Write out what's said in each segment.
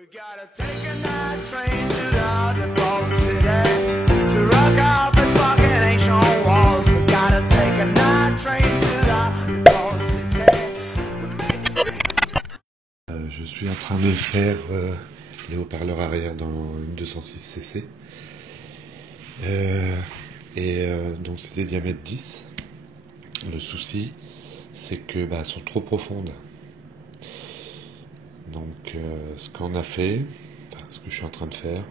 We gotta take a night train to the default city to rock out the fucking ancient walls. We gotta take a night train to the default city. Je suis en train de faire les haut-parleurs arrière dans une 206cc. Donc c'est des diamètres 10. Le souci, c'est que elles sont trop profondes. Donc ce qu'on a fait, enfin ce que je suis en train de faire,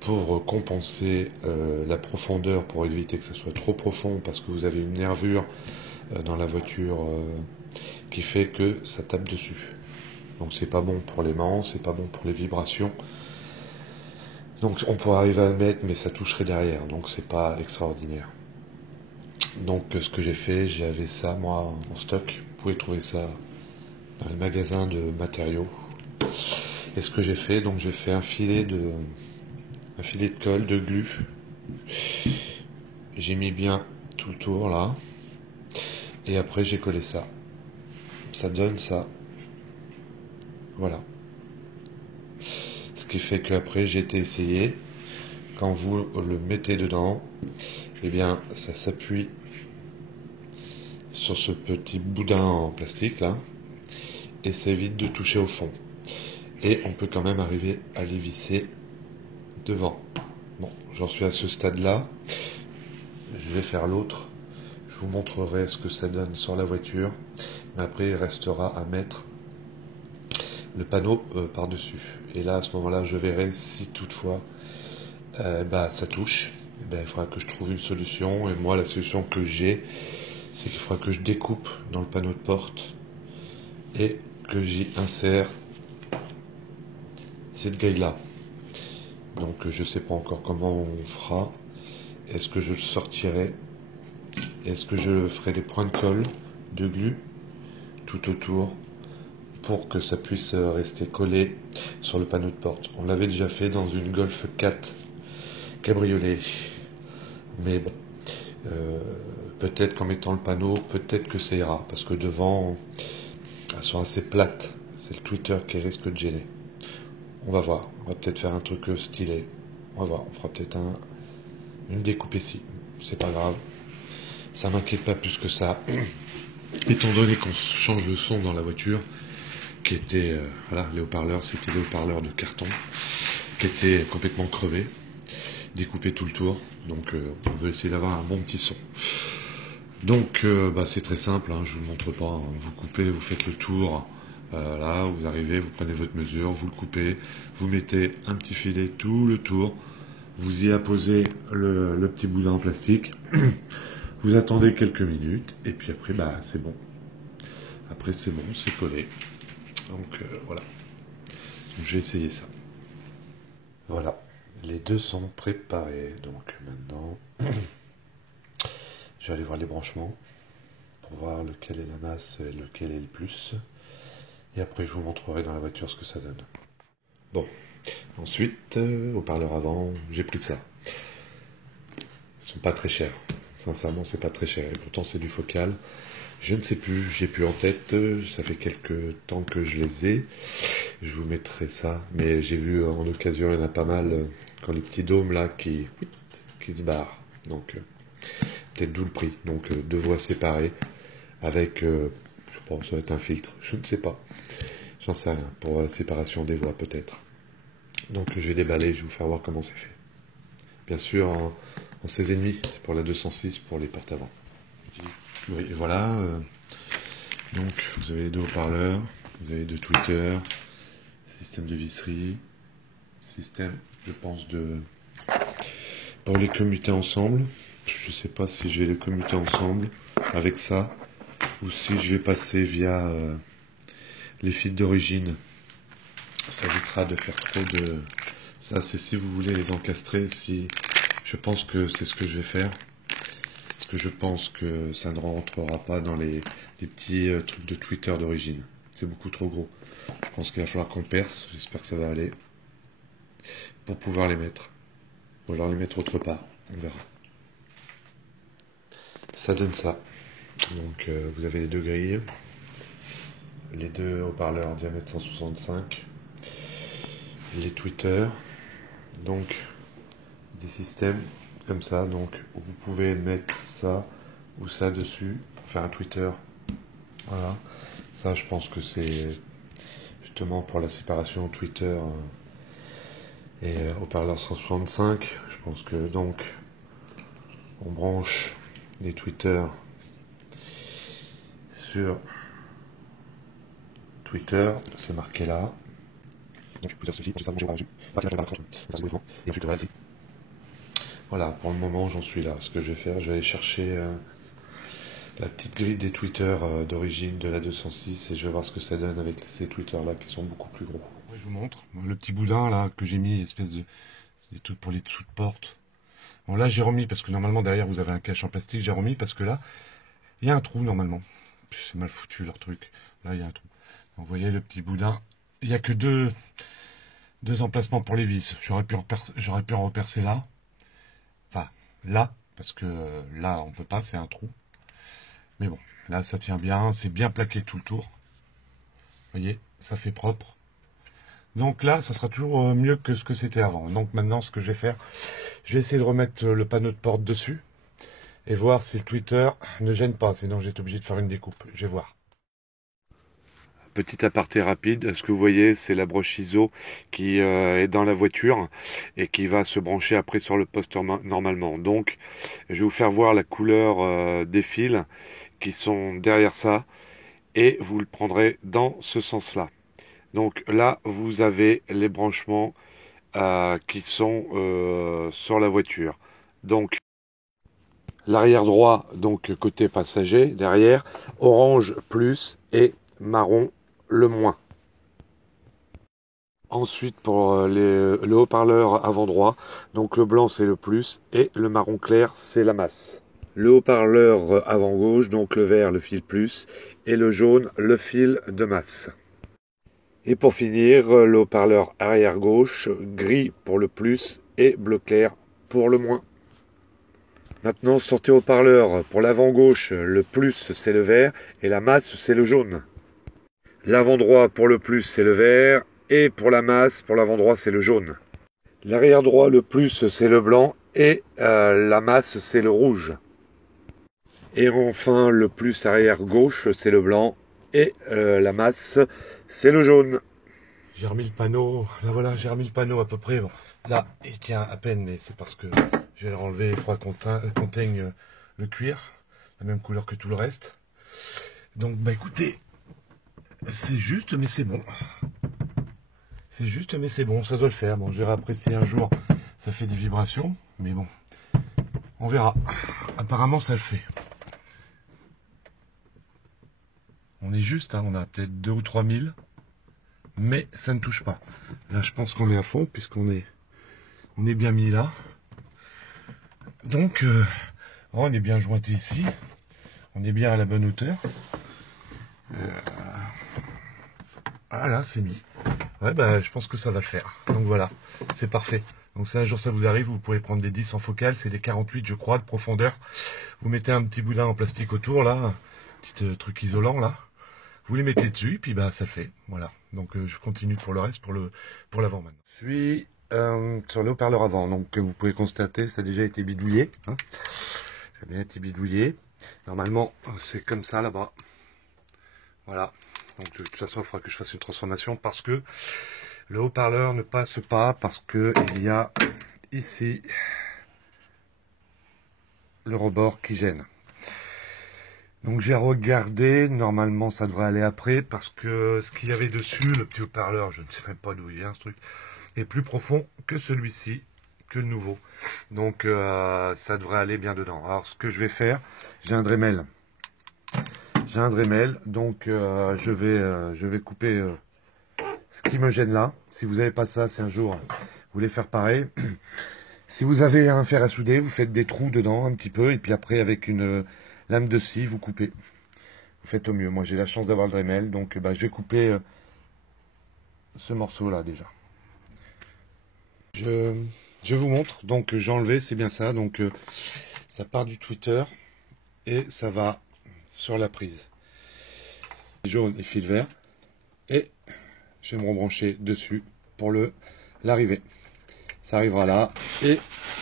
pour compenser la profondeur, pour éviter que ça soit trop profond, parce que vous avez une nervure dans la voiture qui fait que ça tape dessus. Donc c'est pas bon pour les mains, c'est pas bon pour les vibrations. Donc on pourrait arriver à le mettre, mais ça toucherait derrière, donc c'est pas extraordinaire. Donc ce que j'ai fait, j'avais ça moi en stock. Vous pouvez trouver ça dans les magasins de matériaux. Et ce que j'ai fait, donc j'ai fait un filet de colle, de glu. J'ai mis bien tout le tour là. Et après j'ai collé ça. Ça donne ça. Voilà. Ce qui fait qu'après j'ai été essayé. Quand vous le mettez dedans, eh bien ça s'appuie sur ce petit boudin en plastique là. Et ça évite de toucher au fond. Et on peut quand même arriver à les visser devant. Bon, j'en suis à ce stade-là. Je vais faire l'autre. Je vous montrerai ce que ça donne sur la voiture. Mais après, il restera à mettre le panneau par-dessus. Et là, à ce moment-là, je verrai si toutefois ça touche. Il faudra que je trouve une solution. Et moi, la solution que j'ai, c'est qu'il faudra que je découpe dans le panneau de porte et que j'y insère cette grille-là. Donc je sais pas encore comment on fera. Est-ce que je le sortirai? Est-ce que je ferai des points de colle, de glu, tout autour, pour que ça puisse rester collé sur le panneau de porte? On l'avait déjà fait dans une Golf 4 cabriolet. Mais bon, peut-être qu'en mettant le panneau, peut-être que ça ira. Parce que devant, elles sont assez plates. C'est le tweeter qui risque de gêner. On va voir. On va peut-être faire un truc stylé. On va voir. On fera peut-être une découpe ici. C'est pas grave. Ça m'inquiète pas plus que ça. Étant donné qu'on change le son dans la voiture, qui était, les haut-parleurs, c'était des haut-parleurs de carton, qui étaient complètement crevés, découpés tout le tour. Donc on veut essayer d'avoir un bon petit son. Donc c'est très simple, je vous le montre pas. Vous coupez, vous faites le tour. Là, vous arrivez, vous prenez votre mesure, vous le coupez, vous mettez un petit filet tout le tour, vous y apposez le petit boudin en plastique, vous attendez quelques minutes, et puis après, c'est bon. Après, c'est bon, c'est collé. Donc, voilà. Donc, je vais essayer ça. Voilà. Les deux sont préparés. Donc, maintenant, je vais aller voir les branchements pour voir lequel est la masse et lequel est le plus. Et après, je vous montrerai dans la voiture ce que ça donne. Bon. Ensuite, haut-parleur avant, j'ai pris ça. Ils sont pas très chers. Sincèrement, c'est pas très cher. Et pourtant, c'est du Focal. Je ne sais plus, j'ai plus en tête. Ça fait quelques temps que je les ai. Je vous mettrai ça. Mais j'ai vu en occasion, il y en a pas mal quand les petits dômes là qui se barrent. Donc, peut-être d'où le prix. Donc, deux voies séparées avec, je pense, ça va être un filtre. Je ne sais pas. J'en sais rien. Pour la séparation des voies, peut-être. Donc, je vais déballer. Je vais vous faire voir comment c'est fait. Bien sûr, en 16,5, c'est pour la 206 pour les portes avant. Oui, voilà. Donc, vous avez les deux haut-parleurs, vous avez deux tweeters, système de visserie, système, je pense, pour les commuter ensemble. Je ne sais pas si je vais les commuter ensemble avec ça, ou si je vais passer via les fils d'origine. Ça évitera de faire trop de... Ça, c'est si vous voulez les encastrer, si... Je pense que c'est ce que je vais faire. Parce que je pense que ça ne rentrera pas dans les petits trucs de Twitter d'origine. C'est beaucoup trop gros. Je pense qu'il va falloir qu'on perce. J'espère que ça va aller. Pour pouvoir les mettre. Ou alors les mettre autre part. On verra. Ça donne ça. Donc vous avez les deux grilles. Les deux haut-parleurs diamètre 165. les tweeters, donc des systèmes comme ça, donc vous pouvez mettre ça ou ça dessus, faire un Twitter. Voilà, ça je pense que c'est justement pour la séparation Twitter et haut-parleur 165. Je pense que donc on branche les tweeters sur Twitter, c'est marqué là. Donc ceci, voilà, pour le moment j'en suis là. Ce que je vais faire, je vais aller chercher la petite grille des tweeters d'origine de la 206 et je vais voir ce que ça donne avec ces tweeters là qui sont beaucoup plus gros. Ouais, je vous montre le petit boudin là que j'ai mis, espèce de des trucs pour les dessous de porte. Bon là j'ai remis parce que normalement derrière vous avez un cache en plastique, j'ai remis parce que là il y a un trou normalement. C'est mal foutu leur truc. Là il y a un trou. Donc, vous voyez le petit boudin, il n'y a que deux emplacements pour les vis. J'aurais pu en repercer là. Enfin là, parce que là on peut pas, c'est un trou. Mais bon, là ça tient bien, c'est bien plaqué tout le tour. Vous voyez, ça fait propre. Donc là, ça sera toujours mieux que ce que c'était avant. Donc maintenant, ce que je vais faire, je vais essayer de remettre le panneau de porte dessus et voir si le tweeter ne gêne pas. Sinon, j'ai été obligé de faire une découpe. Je vais voir. Petit aparté rapide, ce que vous voyez, c'est la broche ISO qui est dans la voiture et qui va se brancher après sur le poste normalement. Donc, je vais vous faire voir la couleur des fils qui sont derrière ça et vous le prendrez dans ce sens-là. Donc là, vous avez les branchements qui sont sur la voiture. Donc l'arrière droit, donc côté passager, derrière, orange plus et marron le moins. Ensuite pour le haut-parleur avant droit, donc le blanc c'est le plus et le marron clair c'est la masse. Le haut-parleur avant gauche, donc le vert le fil plus et le jaune le fil de masse. Et pour finir, le haut-parleur arrière gauche, gris pour le plus et bleu clair pour le moins. Maintenant, sortez haut-parleur pour l'avant gauche, le plus c'est le vert et la masse c'est le jaune. L'avant droit pour le plus c'est le vert et pour la masse, pour l'avant droit c'est le jaune. L'arrière droit, le plus c'est le blanc et la masse c'est le rouge. Et enfin, le plus arrière gauche c'est le blanc et la masse c'est le jaune. J'ai remis le panneau, là voilà, j'ai remis le panneau à peu près. Bon, là, il tient à peine, mais c'est parce que je vais le renlever, il faudra qu'on teigne le cuir, la même couleur que tout le reste. Donc, bah écoutez, c'est juste, mais c'est bon. C'est juste, mais c'est bon, ça doit le faire. Bon, je verrai après si un jour ça fait des vibrations, mais bon, on verra. Apparemment, ça le fait. On est juste, hein, on a peut-être 2 ou 3 000. Mais ça ne touche pas. Là, je pense qu'on est à fond, puisqu'on est bien mis là. Donc, on est bien jointé ici. On est bien à la bonne hauteur. Voilà, c'est mis. Ouais, bah, je pense que ça va le faire. Donc voilà, c'est parfait. Donc si un jour ça vous arrive, vous pouvez prendre des 10 en focale. C'est des 48, je crois, de profondeur. Vous mettez un petit boudin en plastique autour, là. Un petit truc isolant, là. Vous les mettez dessus, et puis bah ça le fait. Voilà. Donc je continue pour le reste, pour l'avant maintenant. Je suis sur le haut-parleur avant, donc vous pouvez constater, ça a déjà été bidouillé. Hein, ça a bien été bidouillé. Normalement, c'est comme ça là-bas. Voilà. Donc de toute façon, il faudra que je fasse une transformation parce que le haut-parleur ne passe pas, parce que il y a ici le rebord qui gêne. Donc j'ai regardé, normalement ça devrait aller après, parce que ce qu'il y avait dessus, le petit haut-parleur, je ne sais même pas d'où il vient ce truc, est plus profond que celui-ci, que le nouveau. Donc ça devrait aller bien dedans. Alors ce que je vais faire, j'ai un Dremel. J'ai un Dremel, donc je vais couper ce qui me gêne là. Si vous n'avez pas ça, si un jour vous voulez faire pareil. Si vous avez un fer à souder, vous faites des trous dedans un petit peu, et puis après avec une lame de scie, vous coupez. Vous faites au mieux. Moi, j'ai la chance d'avoir le Dremel, donc bah, je vais couper ce morceau-là déjà. Je vous montre. Donc, j'ai enlevé, c'est bien ça. Donc, ça part du tweeter et ça va sur la prise. Jaune et fil vert. Et je vais me rebrancher dessus pour l'arrivée. Ça arrivera là. Et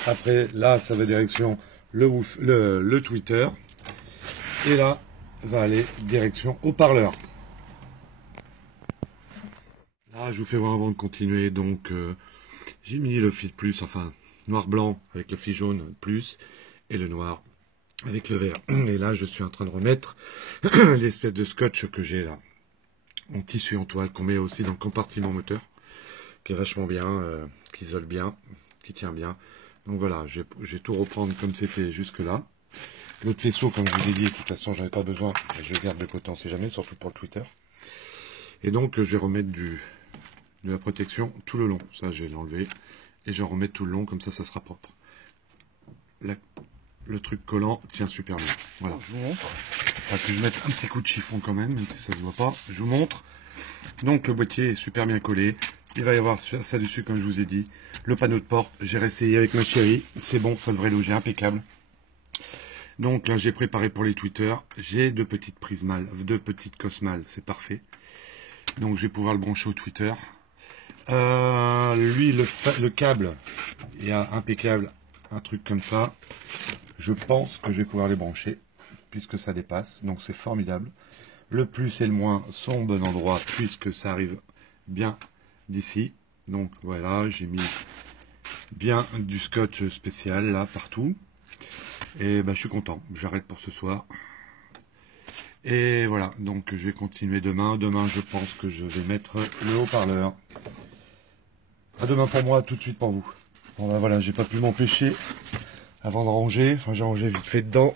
après, là, ça va direction le Twitter. Et là, va aller direction haut-parleur. Là, je vous fais voir avant de continuer. Donc, j'ai mis le fil plus, enfin, noir-blanc avec le fil jaune plus et le noir avec le vert. Et là, je suis en train de remettre l'espèce de scotch que j'ai là, en tissu en toile, qu'on met aussi dans le compartiment moteur, qui est vachement bien, qui isole bien, qui tient bien. Donc voilà, je vais tout reprendre comme c'était jusque là. L'autre faisceau, comme je vous ai dit, de toute façon, j'en ai pas besoin. Je garde de côté, on sait jamais, surtout pour le Twitter. Et donc, je vais remettre de la protection tout le long. Ça, je vais l'enlever. Et je vais remettre tout le long, comme ça sera propre. Le truc collant tient super bien. Voilà, je vous montre. Enfin, que je mette un petit coup de chiffon quand même si ça se voit pas. Je vous montre. Donc, le boîtier est super bien collé. Il va y avoir ça dessus, comme je vous ai dit. Le panneau de port, j'ai réessayé avec ma chérie. C'est bon, ça devrait loger impeccable. Donc là, j'ai préparé pour les tweeters. J'ai deux petites prises mâles, deux petites cosses mâles, c'est parfait. Donc je vais pouvoir le brancher au Twitter. Lui, le câble est impeccable, un truc comme ça. Je pense que je vais pouvoir les brancher, puisque ça dépasse. Donc c'est formidable. Le plus et le moins sont au bon endroit, puisque ça arrive bien d'ici. Donc voilà, j'ai mis bien du scotch spécial là, partout. Et ben, je suis content, j'arrête pour ce soir. Et voilà, donc je vais continuer demain. Demain, je pense que je vais mettre le haut-parleur. À demain pour moi, tout de suite pour vous. Bon ben voilà, j'ai pas pu m'empêcher avant de ranger. Enfin, j'ai rangé vite fait dedans.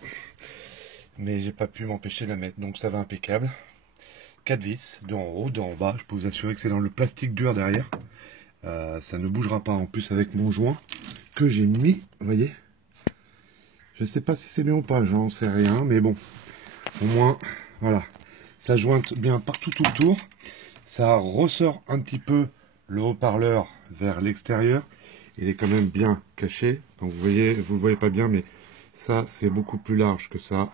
Mais j'ai pas pu m'empêcher de la mettre. Donc ça va impeccable. 4 vis, deux en haut, deux en bas. Je peux vous assurer que c'est dans le plastique dur derrière. Ça ne bougera pas. En plus, avec mon joint que j'ai mis, vous voyez. Je sais pas si c'est bien ou pas, j'en sais rien, mais bon, au moins, voilà, ça jointe bien partout tout autour, ça ressort un petit peu le haut-parleur vers l'extérieur, il est quand même bien caché, donc vous voyez, vous le voyez pas bien, mais ça c'est beaucoup plus large que ça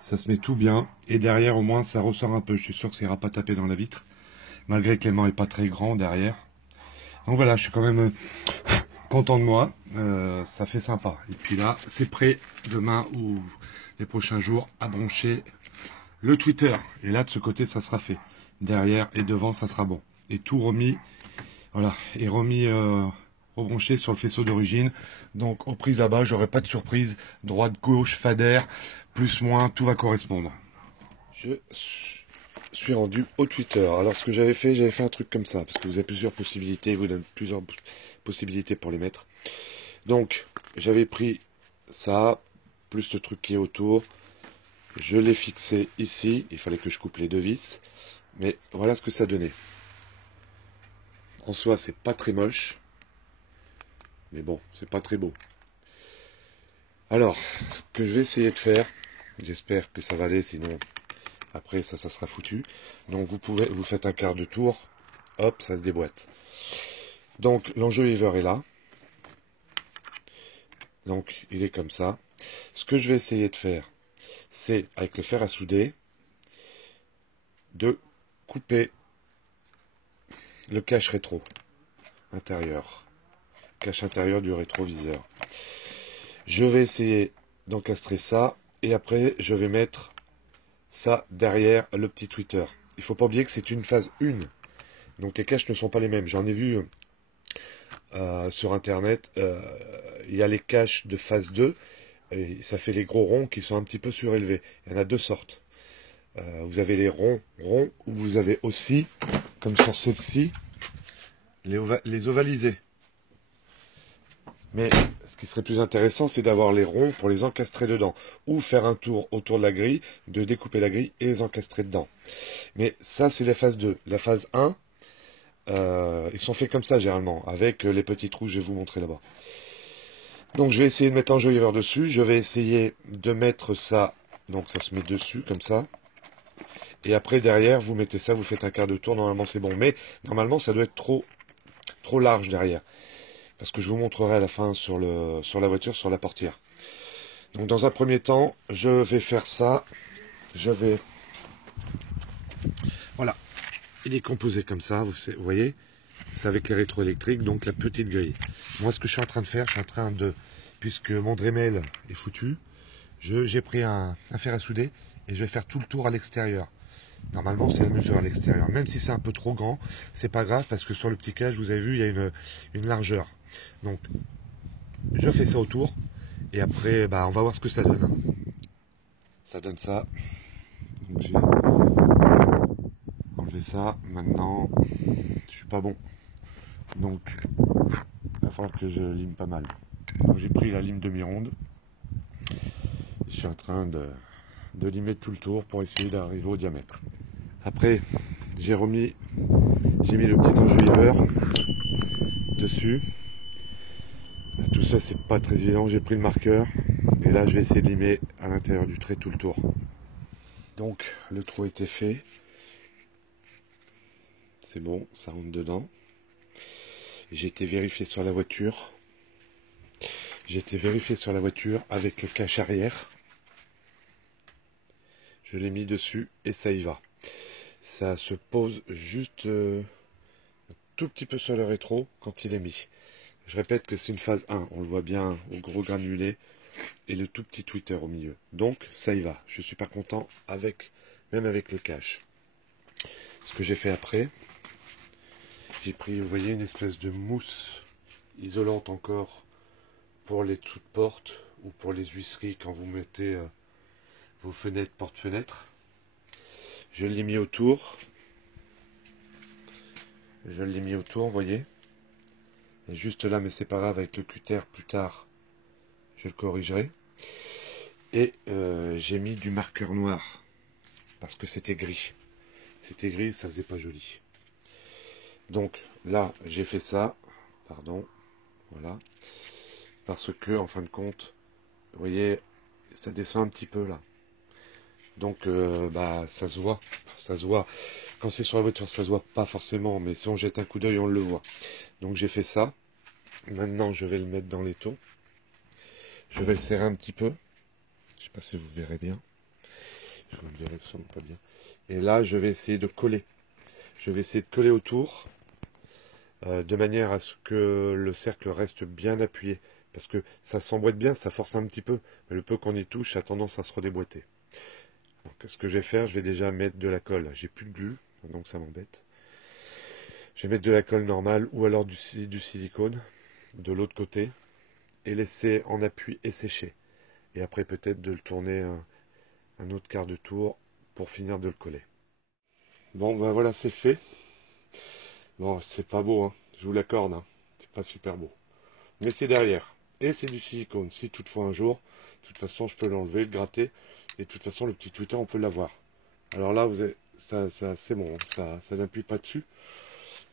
se met tout bien, et derrière au moins ça ressort un peu, je suis sûr que ça ira pas taper dans la vitre, malgré que l'aimant est pas très grand derrière, donc voilà, je suis quand même content de moi, ça fait sympa. Et puis là, c'est prêt demain ou les prochains jours à brancher le Twitter. Et là, de ce côté, ça sera fait. Derrière et devant, ça sera bon. Et tout remis, voilà, et rebranché sur le faisceau d'origine. Donc, aux prises là-bas, j'aurai pas de surprise. Droite, gauche, fader, plus, moins, tout va correspondre. Je suis rendu au Twitter. Alors, ce que j'avais fait un truc comme ça, parce que vous avez plusieurs possibilités, vous donne plusieurs possibilités pour les mettre. Donc, j'avais pris ça, plus le truc qui est autour. Je l'ai fixé ici. Il fallait que je coupe les deux vis. Mais voilà ce que ça donnait. En soi, c'est pas très moche. Mais bon, c'est pas très beau. Alors, ce que je vais essayer de faire, j'espère que ça va aller, sinon après ça sera foutu. Donc vous faites un quart de tour, hop, ça se déboîte. Donc l'enjoliveur est là. Donc il est comme ça. Ce que je vais essayer de faire, c'est avec le fer à souder, de couper le cache rétro intérieur. Cache intérieur du rétroviseur. Je vais essayer d'encastrer ça et après je vais mettre ça derrière le petit tweeter. Il ne faut pas oublier que c'est une phase 1. Donc les caches ne sont pas les mêmes. J'en ai vu sur internet. Il y a les caches de phase 2. Et ça fait les gros ronds qui sont un petit peu surélevés. Il y en a deux sortes. Vous avez les ronds ou vous avez aussi, comme sur celle-ci, les ovalisés. Mais ce qui serait plus intéressant, c'est d'avoir les ronds pour les encastrer dedans. Ou faire un tour autour de la grille, de découper la grille et les encastrer dedans. Mais ça, c'est la phase 2. La phase 1, ils sont faits comme ça généralement, avec les petits trous, je vais vous montrer là-bas. Donc je vais essayer de mettre un enjoliveur dessus. Je vais essayer de mettre ça, donc ça se met dessus, comme ça. Et après, derrière, vous mettez ça, vous faites un quart de tour, normalement c'est bon. Mais normalement, ça doit être trop large derrière. Parce que je vous montrerai à la fin sur la voiture, sur la portière. Donc dans un premier temps, je vais faire ça. Voilà. Il est composé comme ça, vous voyez. c'est avec les rétroélectriques, donc la petite grille. Moi, ce que je suis en train de faire, je suis en train de, puisque mon Dremel est foutu, j'ai pris un fer à souder et je vais faire tout le tour à l'extérieur. Normalement, c'est la mesure à l'extérieur. Même si c'est un peu trop grand, c'est pas grave parce que sur le petit cage, vous avez vu, il y a une largeur. Donc, je fais ça autour et après, bah, on va voir ce que ça donne. Ça donne ça. Donc, j'ai enlevé ça. Maintenant, je suis pas bon. Donc, il va falloir que je lime pas mal. Donc, j'ai pris la lime demi-ronde. Je suis en train de limer tout le tour pour essayer d'arriver au diamètre. Après, j'ai mis le petit enjoliveur dessus. Tout ça, c'est pas très évident. J'ai pris le marqueur et là, je vais essayer de limer à l'intérieur du trait tout le tour. Donc, le trou a été fait. C'est bon, ça rentre dedans. J'ai été vérifié sur la voiture. J'ai été vérifié sur la voiture avec le cache arrière. Je l'ai mis dessus et ça y va. Ça se pose juste un tout petit peu sur le rétro quand il est mis. Je répète que c'est une phase 1. On le voit bien au gros granulé et le tout petit tweeter au milieu. Donc ça y va. Je suis pas content même avec le cache. Ce que j'ai fait après, j'ai pris, vous voyez, une espèce de mousse isolante encore pour les trous de porte ou pour les huisseries quand vous mettez vos fenêtres, porte-fenêtres. Je l'ai mis autour. Vous voyez. Et juste là, mais c'est pas grave, avec le cutter plus tard, je le corrigerai. Et j'ai mis du marqueur noir parce que c'était gris. C'était gris, ça faisait pas joli. Donc là, j'ai fait ça. Pardon. Voilà. Parce que, en fin de compte, vous voyez, ça descend un petit peu là. Donc, bah, ça se voit. Ça se voit. Quand c'est sur la voiture, ça se voit pas forcément. Mais si on jette un coup d'œil, on le voit. Donc, j'ai fait ça. Maintenant, je vais le mettre dans l'étau. Je vais le serrer un petit peu. Je sais pas si vous verrez bien. Je vous le verrez sûrement pas bien. Et là, je vais essayer de coller. Je vais essayer de coller autour. De manière à ce que le cercle reste bien appuyé. Parce que ça s'emboîte bien, ça force un petit peu. Mais le peu qu'on y touche, ça a tendance à se redéboîter. Donc, ce que je vais faire, je vais déjà mettre de la colle. J'ai plus de glu, donc ça m'embête. Je vais mettre de la colle normale ou alors du silicone de l'autre côté et laisser en appui et sécher. Et après peut-être de le tourner un autre quart de tour pour finir de le coller. Bon, ben voilà, c'est fait. Bon, c'est pas beau, hein. Je vous l'accorde, hein. C'est pas super beau. Mais c'est derrière. Et c'est du silicone. Si toutefois un jour, de toute façon, je peux l'enlever, le gratter. Et de toute façon, le petit tweeter, on peut l'avoir. Alors là, vous avez, ça c'est bon, ça n'appuie pas dessus.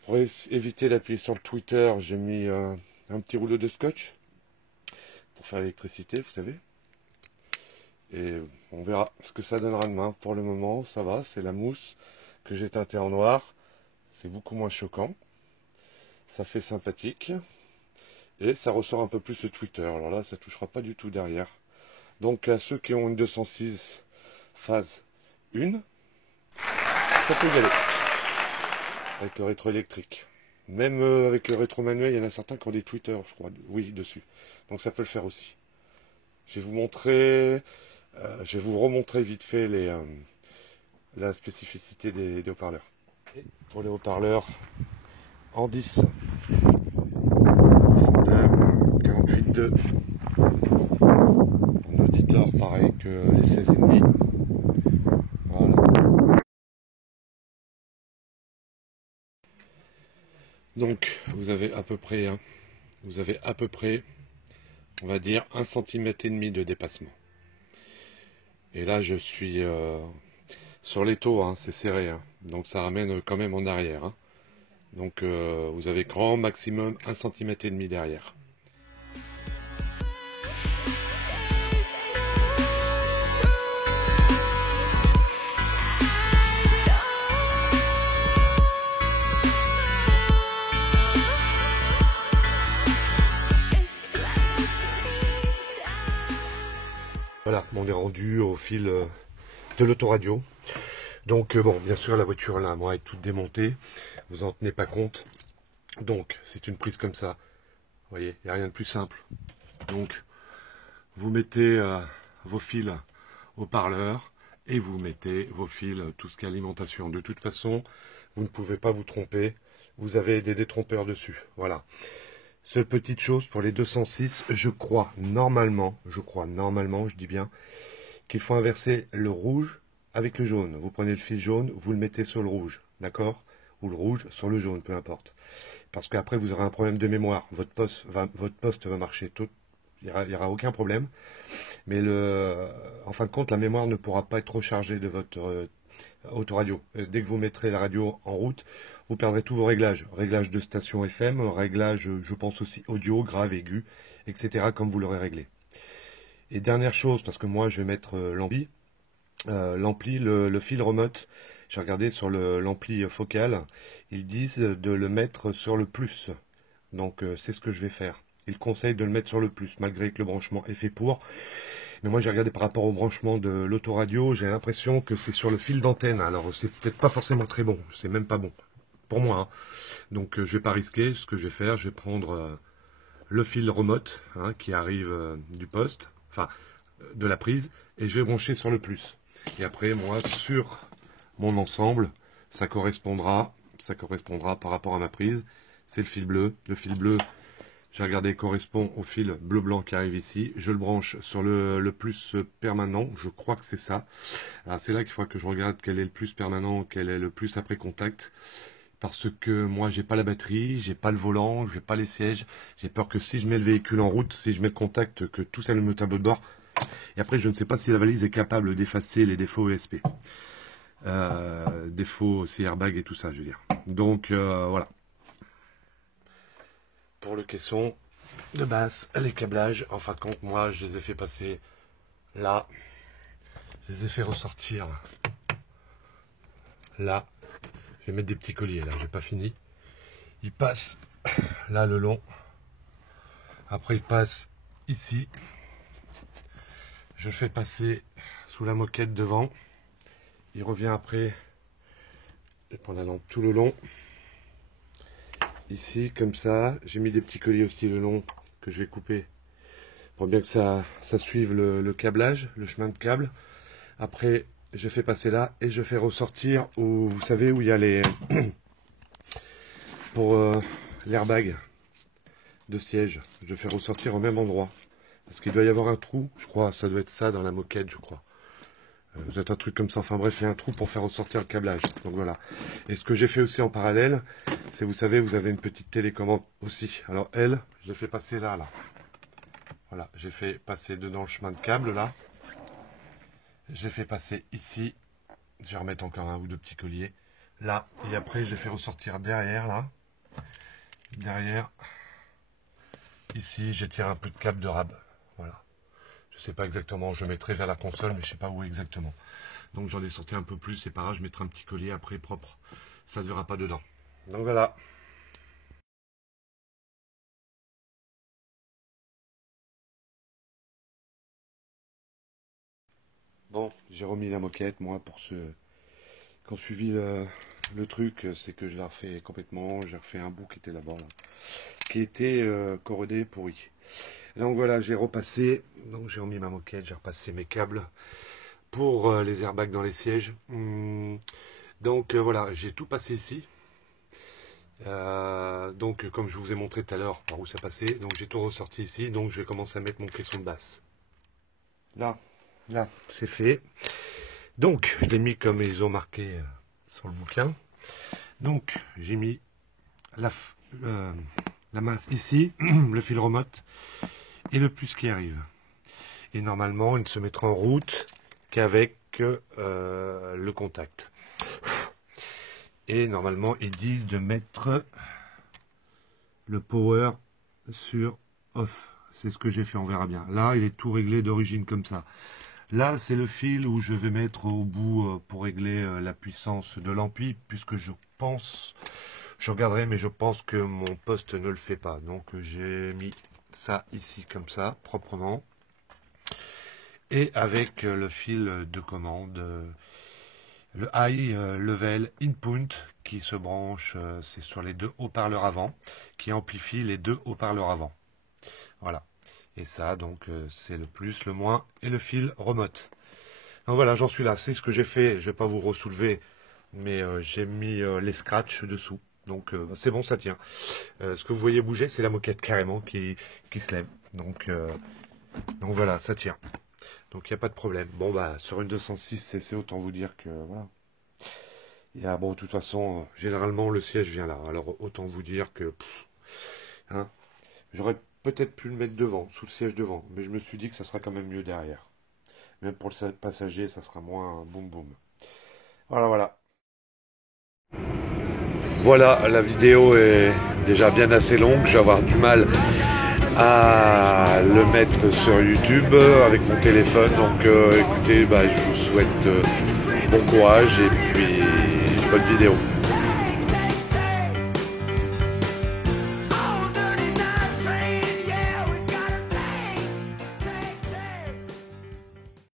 Pour éviter d'appuyer sur le tweeter, j'ai mis un petit rouleau de scotch pour faire l'électricité, vous savez. Et on verra ce que ça donnera demain. Pour le moment, ça va, c'est la mousse que j'ai teintée en noir. C'est beaucoup moins choquant. Ça fait sympathique. Et ça ressort un peu plus le tweeter. Alors là, ça ne touchera pas du tout derrière. Donc à ceux qui ont une 206 phase 1, ça peut y aller. Avec le rétroélectrique. Même avec le rétro manuel, il y en a certains qui ont des tweeters, je crois. Oui, dessus. Donc ça peut le faire aussi. Je vais vous montrer, je vais vous remontrer vite fait la spécificité des haut-parleurs. Pour les haut-parleurs en 10, profondeur 48,2. En auditeur, pareil que les 16,5. Voilà. Donc vous avez à peu près, on va dire, 1,5 cm de dépassement. Et là je suis sur l'étau, hein, c'est serré, hein, donc ça ramène quand même en arrière. Hein. Donc vous avez grand maximum 1,5 cm derrière. Voilà, on est rendu au fil de l'autoradio. Donc bon, bien sûr la voiture là, moi, est toute démontée. Vous en tenez pas compte. Donc, c'est une prise comme ça. Vous voyez, il n'y a rien de plus simple. Donc, vous mettez vos fils au parleur et vous mettez vos fils, tout ce qui est alimentation. De toute façon, vous ne pouvez pas vous tromper. Vous avez des détrompeurs dessus. Voilà. Seule petite chose pour les 206, je crois normalement, je dis bien, qu'il faut inverser le rouge avec le jaune. Vous prenez le fil jaune, vous le mettez sur le rouge, d'accord? Ou le rouge sur le jaune, peu importe. Parce qu'après, vous aurez un problème de mémoire. Votre poste va marcher tout. Il n'y aura aucun problème. Mais en fin de compte, la mémoire ne pourra pas être trop chargée de votre autoradio. Dès que vous mettrez la radio en route, vous perdrez tous vos réglages. Réglages de station FM, réglages, je pense aussi audio, grave, aigu, etc. comme vous l'aurez réglé. Et dernière chose, parce que moi je vais mettre l'ampli. L'ampli, le fil remote, j'ai regardé sur l'ampli focal, ils disent de le mettre sur le plus. Donc c'est ce que je vais faire. Ils conseillent de le mettre sur le plus, malgré que le branchement est fait pour. Mais moi j'ai regardé par rapport au branchement de l'autoradio, j'ai l'impression que c'est sur le fil d'antenne. Alors c'est peut-être pas forcément très bon, c'est même pas bon. Pour moi. Hein. Donc je vais pas risquer, ce que je vais faire, je vais prendre le fil remote qui arrive du poste, enfin de la prise, et je vais brancher sur le plus. Et après, moi, sur mon ensemble, ça correspondra par rapport à ma prise. C'est le fil bleu. Le fil bleu, j'ai regardé, correspond au fil bleu-blanc qui arrive ici. Je le branche sur le plus permanent. Je crois que c'est ça. Alors, c'est là qu'il faut que je regarde quel est le plus permanent, quel est le plus après contact. Parce que moi, j'ai pas la batterie, j'ai pas le volant, j'ai pas les sièges. J'ai peur que si je mets le véhicule en route, si je mets le contact, que tout s'allume au tableau de bord. Et après, je ne sais pas si la valise est capable d'effacer les défauts ESP. Défauts aussi airbag et tout ça, je veux dire. Donc, voilà. Pour le caisson de basse, les câblages, en fin de compte, moi, je les ai fait passer là. Je les ai fait ressortir là. Je vais mettre des petits colliers là, j'ai pas fini. Ils passent là le long. Après, ils passent ici. Je le fais passer sous la moquette devant. Il revient après. Je prends la lampe tout le long. Ici, comme ça. J'ai mis des petits colliers aussi le long que je vais couper. Pour bien que ça suive le câblage, le chemin de câble. Après, je fais passer là et je fais ressortir où, vous savez, où il y a les... pour l'airbag de siège. Je fais ressortir au même endroit. Parce qu'il doit y avoir un trou, je crois, ça doit être ça dans la moquette, je crois. Vous êtes un truc comme ça, enfin bref, il y a un trou pour faire ressortir le câblage. Donc voilà. Et ce que j'ai fait aussi en parallèle, c'est, vous savez, vous avez une petite télécommande aussi. Alors elle, je l'ai fait passer là. Voilà, j'ai fait passer dedans le chemin de câble là. J'ai fait passer ici. Je vais remettre encore un ou deux petits colliers. Là, et après j'ai fait ressortir derrière là. Derrière. Ici, j'étire un peu de câble de rab. Voilà. Je sais pas exactement, je mettrai vers la console, mais je sais pas où exactement. Donc j'en ai sorti un peu plus, c'est pas grave, je mettrai un petit collier après propre. Ça se verra pas dedans. Donc voilà. Bon, j'ai remis la moquette, moi, pour ceux qui ont suivi le truc, c'est que je l'ai refait complètement, j'ai refait un bout qui était là-bas, là, qui était corrodé, pourri. Donc voilà, j'ai repassé, donc j'ai remis ma moquette, j'ai repassé mes câbles pour les airbags dans les sièges. Donc voilà, j'ai tout passé ici. Donc comme je vous ai montré tout à l'heure par où ça passait, donc j'ai tout ressorti ici, donc je vais commencer à mettre mon caisson de basse. Là, c'est fait. Donc je l'ai mis comme ils ont marqué sur le bouquin. Donc j'ai mis la masse ici, le fil remote et le plus qui arrive. Et normalement il ne se mettra en route qu'avec le contact. Et normalement, ils disent de mettre le power sur off. C'est ce que j'ai fait, on verra bien. Là, il est tout réglé d'origine comme ça. Là, c'est le fil où je vais mettre au bout pour régler la puissance de l'ampli, puisque je pense, je regarderai, mais je pense que mon poste ne le fait pas. Donc, j'ai mis ça ici comme ça, proprement. Et avec le fil de commande le high level input qui se branche, c'est sur les deux haut-parleurs avant, qui amplifie les deux haut-parleurs avant. Voilà. Et ça, donc, c'est le plus, le moins et le fil remote. Donc voilà, j'en suis là. C'est ce que j'ai fait. Je vais pas vous ressoulever, mais j'ai mis les scratchs dessous. Donc c'est bon, ça tient. Ce que vous voyez bouger, c'est la moquette carrément qui se lève. Donc voilà, ça tient. Donc il n'y a pas de problème. Bon bah sur une 206 cc, autant vous dire que voilà. Il y a, bon, de toute façon, généralement le siège vient là. Alors autant vous dire que hein, j'aurais peut-être pu le mettre devant, sous le siège devant, mais je me suis dit que ça sera quand même mieux derrière. Même pour le passager, ça sera moins boum boum. Voilà, voilà. Voilà, la vidéo est déjà bien assez longue. Je vais avoir du mal à le mettre sur YouTube avec mon téléphone. Donc écoutez, je vous souhaite bon courage et puis bonne vidéo.